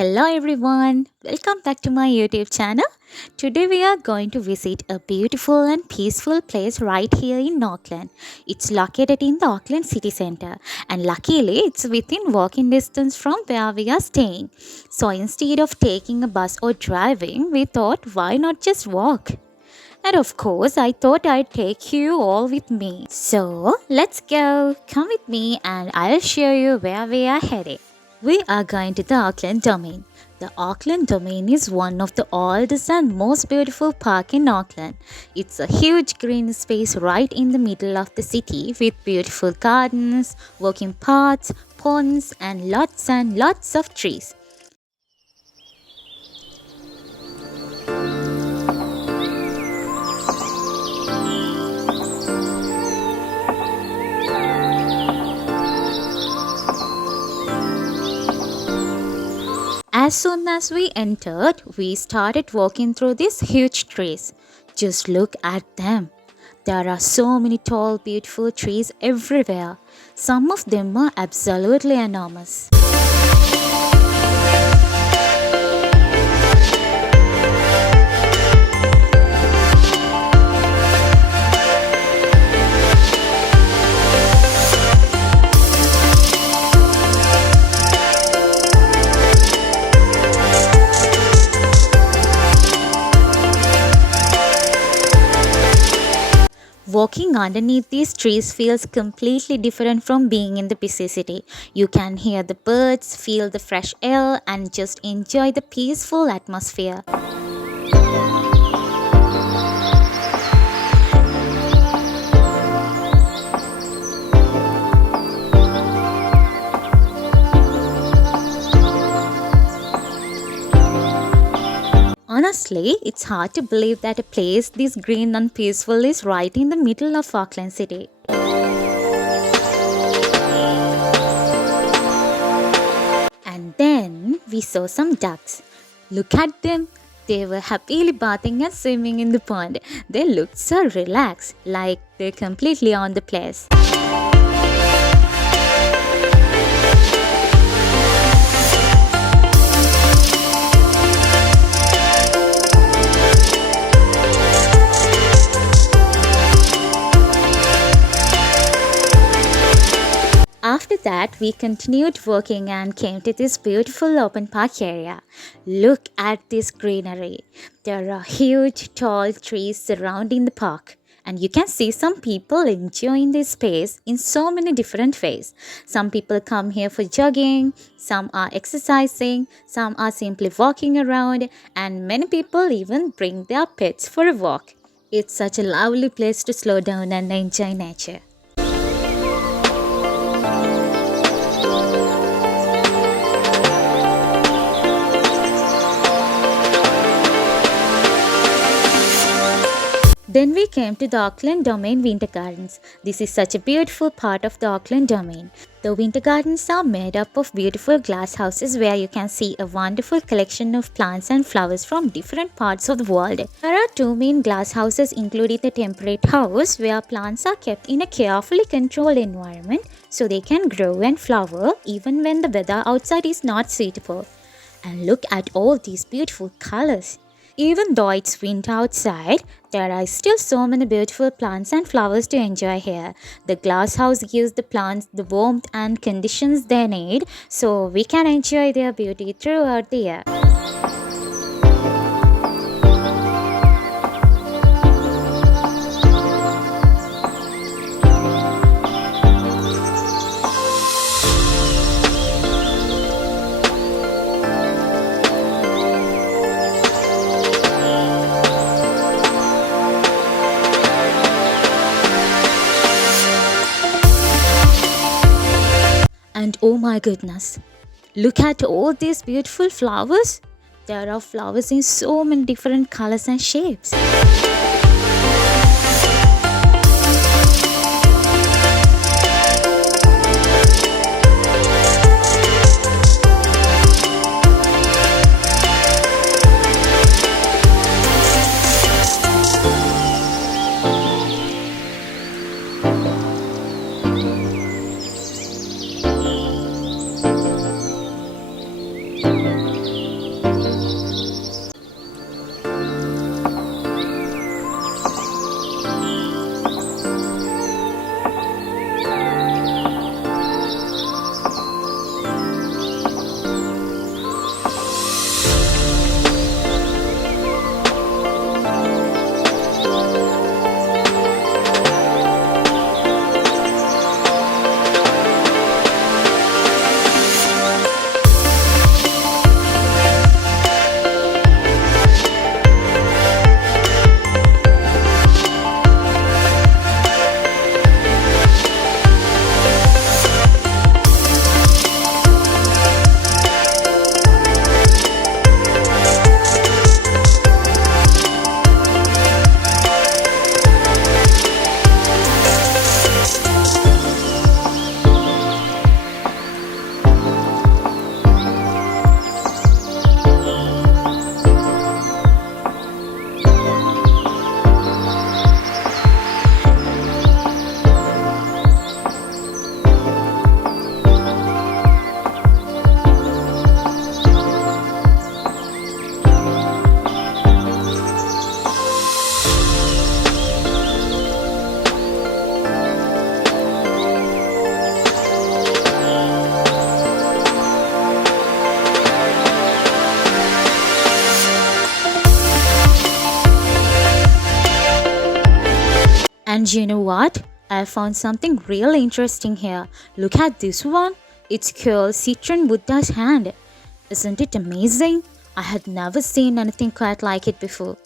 Hello everyone, welcome back to my YouTube channel. Today we are going to visit a beautiful and peaceful place right here in Auckland. It's located in the Auckland city center and luckily it's within walking distance from where we are staying. So instead of taking a bus or driving, we thought why not just walk? And of course, I thought I'd take you all with me. So let's go. Come with me and I'll show you where we are heading. We are going to the Auckland Domain. The Auckland Domain is one of the oldest and most beautiful park in Auckland. It's a huge green space right in the middle of the city with beautiful gardens, walking paths, ponds and lots of trees. As soon as we entered, we started walking through these huge trees. Just look at them. There are so many tall, beautiful trees everywhere. Some of them are absolutely enormous. Walking underneath these trees feels completely different from being in the busy city. You can hear the birds, feel the fresh air, and just enjoy the peaceful atmosphere. Honestly, it's hard to believe that a place this green and peaceful is right in the middle of Auckland City. And then we saw some ducks. Look at them. They were happily bathing and swimming in the pond. They looked so relaxed, like they're completely on the place. After that, we continued walking and came to this beautiful open park area. Look at this greenery. There are huge tall trees surrounding the park. And you can see some people enjoying this space in so many different ways. Some people come here for jogging, some are exercising, some are simply walking around, and many people even bring their pets for a walk. It's such a lovely place to slow down and enjoy nature. Then we came to the Auckland Domain Winter Gardens. This is such a beautiful part of the Auckland Domain. The winter gardens are made up of beautiful glass houses where you can see a wonderful collection of plants and flowers from different parts of the world. There are two main glass houses including the temperate house where plants are kept in a carefully controlled environment so they can grow and flower even when the weather outside is not suitable. And look at all these beautiful colors. Even though it's winter outside, there are still so many beautiful plants and flowers to enjoy here. The glass house gives the plants the warmth and conditions they need, so we can enjoy their beauty throughout the year. And oh my goodness, look at all these beautiful flowers. There are flowers in so many different colors and shapes. And you know what? I found something really interesting here. Look at this one. It's called Citron Buddha's hand. Isn't it amazing? I had never seen anything quite like it before.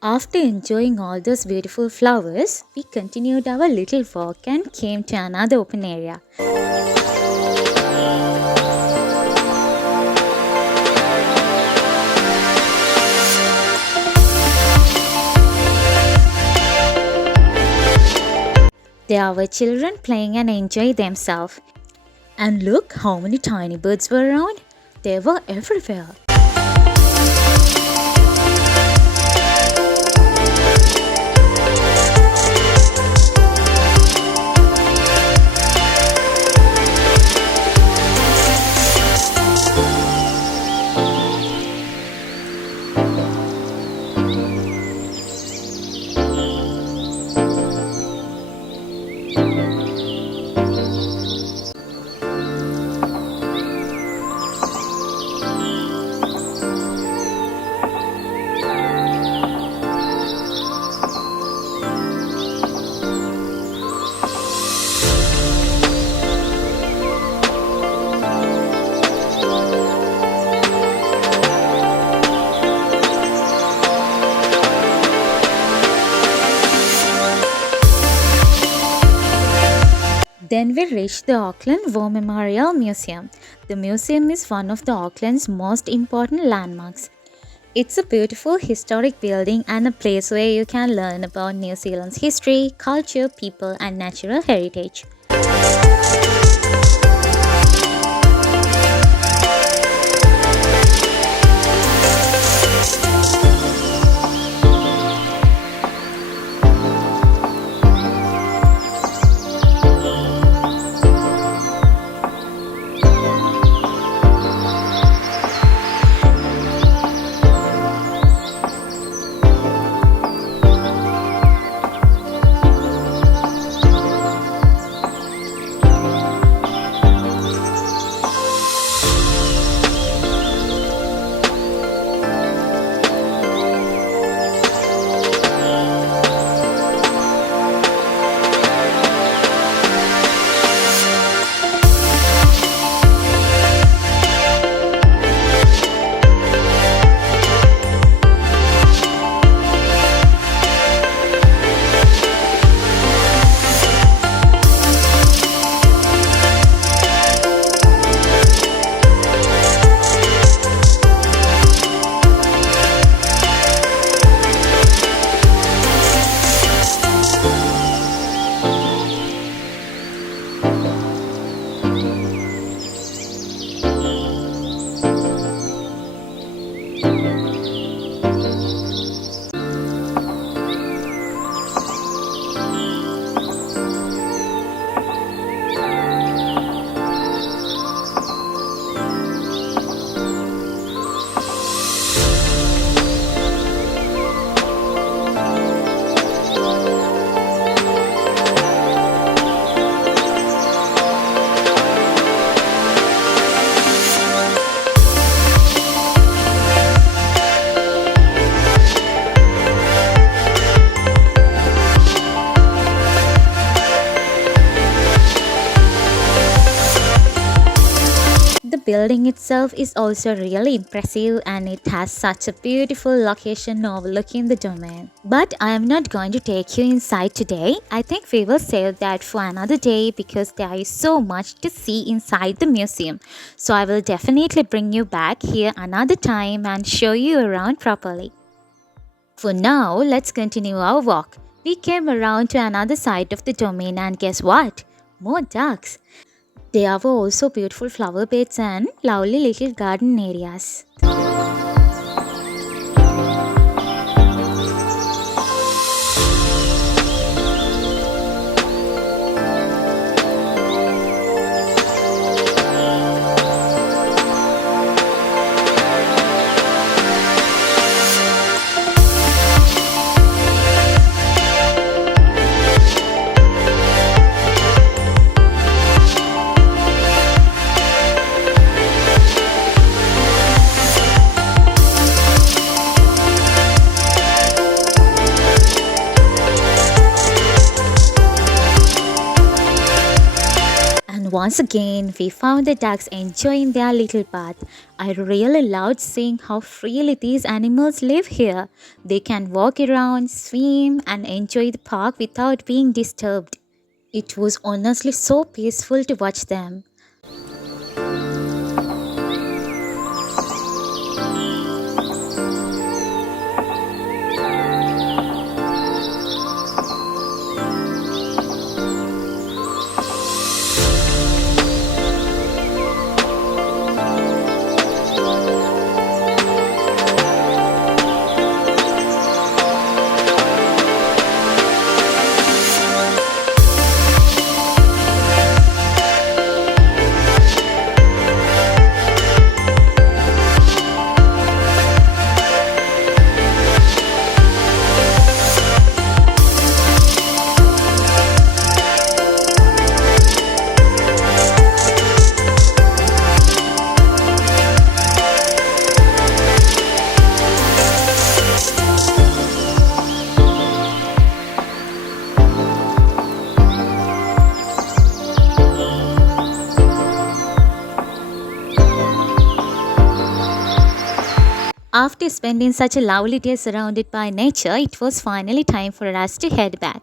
After enjoying all those beautiful flowers, we continued our little walk and came to another open area. There were children playing and enjoying themselves. And look how many tiny birds were around. They were everywhere. Then we reached the Auckland War Memorial Museum. The museum is one of the Auckland's most important landmarks. It's a beautiful historic building and a place where you can learn about New Zealand's history, culture, people, and natural heritage. building itself is also really impressive and it has such a beautiful location overlooking the domain. But I am not going to take you inside today. I think we will save that for another day because there is so much to see inside the museum. So I will definitely bring you back here another time and show you around properly. For now, let's continue our walk. We came around to another side of the domain and guess what? More ducks. There were also beautiful flower beds and lovely little garden areas. And once again, we found the ducks enjoying their little bath. I really loved seeing how freely these animals live here. They can walk around, swim, and enjoy the park without being disturbed. It was honestly so peaceful to watch them. After spending such a lovely day surrounded by nature, it was finally time for us to head back.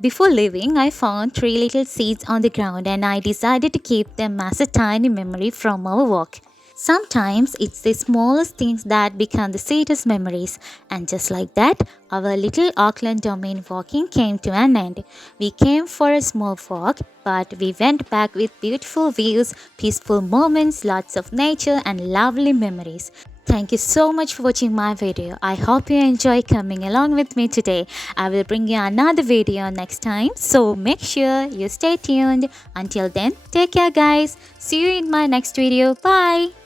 Before leaving, I found 3 little seeds on the ground and I decided to keep them as a tiny memory from our walk. Sometimes it's the smallest things that become the sweetest memories, and just like that, our little Auckland Domain walking came to an end. We came for a small walk, but we went back with beautiful views, peaceful moments, lots of nature, and lovely memories. Thank you so much for watching my video. I hope you enjoy coming along with me today. I will bring you another video next time, so make sure you stay tuned. Until then, take care guys. See you in my next video. Bye.